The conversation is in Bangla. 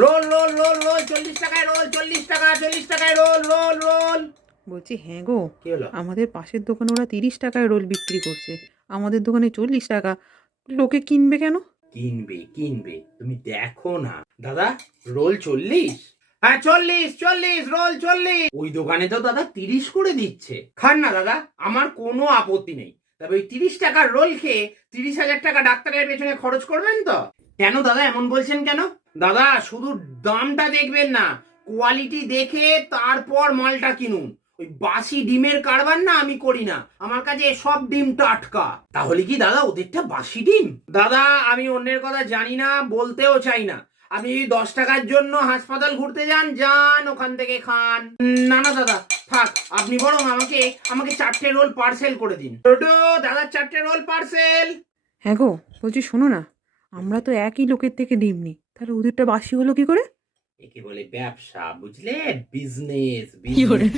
রোল রোল রোল রোল 40 টাকায় রোল, 40 টাকা, 40 টাকায় রোল রোল রোল। বলছি হ্যাঁ গো, কি হলো? আমাদের পাশের দোকানে ওরা 30 টাকায় রোল বিক্রি করছে, আমাদের দোকানে 40 টাকা। লোকে কিনবে কেন? কিনবে কিনবে, তুমি দেখো না। দাদা, রোল 40? হ্যাঁ 40, 40 রোল 40। ওই দোকানে তো দাদা 30 করে দিচ্ছে। খান না দাদা, আমার কোনো আপত্তি নেই। তবে ওই 30 টাকার রোল খেয়ে 30,000 টাকা ডাক্তারের পেছনে খরচ করবেন তো? কেন দাদা এমন বলছেন কেন? দাদা শুধু দামটা দেখবেন না, কোয়ালিটি দেখে তারপর মালটা কিনুন। ওই বাসি ডিমের কারবার না আমি করি না, আমার কাছে সব ডিম টাটকা। তাহলে কি দাদা ওদেরটা বাসি ডিম? দাদা আমি অন্যের কথা জানি না, বলতেও চাই না। আপনি 10 টাকার জন্য হাসপাতাল ঘুরতে যান, যান ওখান থেকে খান। না না দাদা থাক, আপনি বরং আমাকে আমাকে 4টে রোল পার্সেল করে দিন। টোটো দাদা 4টে রোল পার্সেল। হ্যাঁ গো, বলছি শোনো না, আমরা তো একই লোকের থেকে ডিম নিই, তাহলে ওদেরটা বাসি হলো কি করে? একে বলে ব্যবসা, বুঝলে? Business business.